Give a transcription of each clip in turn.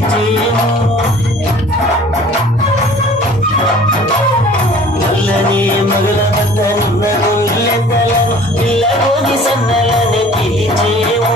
పిలిచేము నల్లని మగల వద్ద నిన్న గొల్లెతలను పిల్లగోని సన్నలని పిలిచేము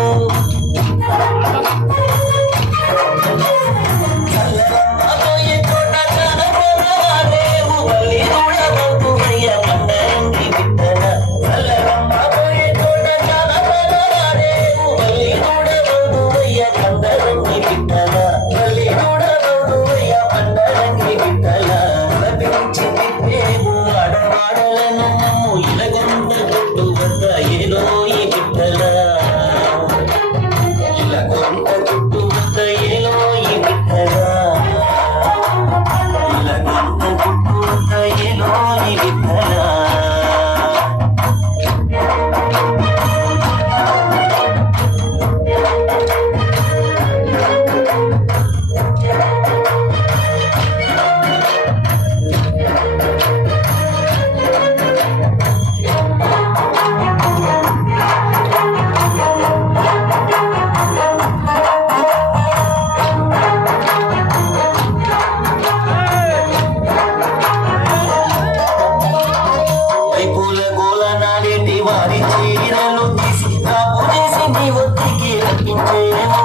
వారి చీరలు తీసి కాపు చేసి నీ ఒత్తికి రప్పించేము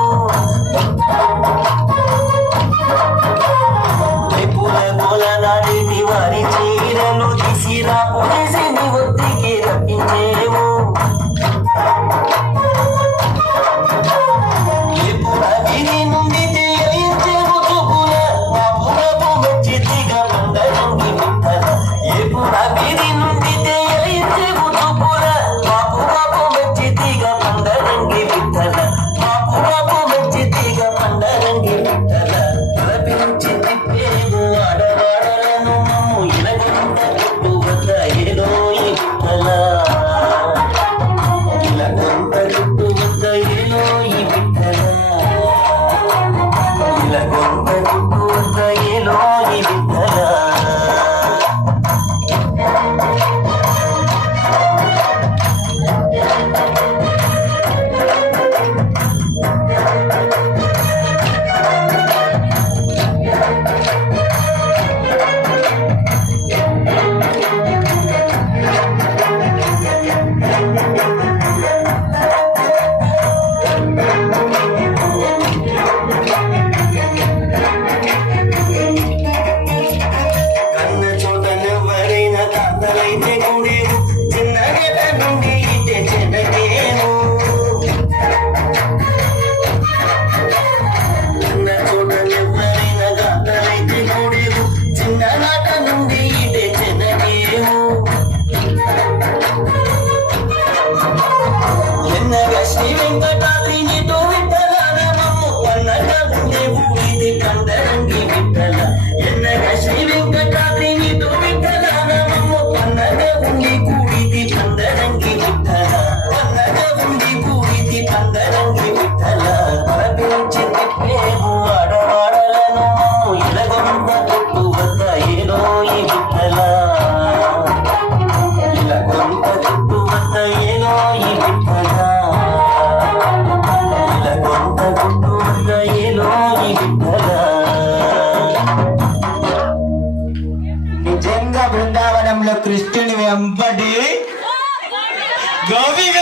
పూల గోల నాడేటి వారి చీరలు తీసి రాపు చేసి నీ ఒత్తికి రప్పించేము వీధి నుండి తేలించేము చూపుల మాపులకు మెచ్చితిగా పండరంగి మిట్టల ఏ పూల వీధి నుండి తేలించేము చూపుల మాపులకు మెచ్చితిగా పండరంగి మిట్టల మాపులకు మెచ్చితిగా పండరంగి మిట్టల తలపించి తిప్పేము ఆడవాడలను మమ్ము ఇలగంట చుట్టూ వద్ద ఏదో ఈ మిట్టల ఇలగంట చుట్టూ వద్ద ఏదో ఈ మిట్టల ఇలగంట చుట్టూ వద్ద ఏదో ఈ మిట్టల శ్రీ వెంకటాద్రి నీతో విఠల మమ్ము పన్నగా ఉండే ఊరిది పండరంగి విఠల ఎన్నగా శ్రీ వెంకటాద్రి నీతో విఠల మమ్ము పన్నగా ఉండి కూడిది పండరంగి విఠల పన్నగా ఉండి కూడిది పండరంగి విఠల తలపించి తిప్పేము ఆడవాడలను మమ్ము ఇలగొంద కొట్టు వద్ద ఏదో ఈ విఠల ఇలగొంద కొట్టు వద్ద ఏదో ఈ విఠల నిజంగా బృందావనంలో కృష్ణుని వెంబడి గోపిక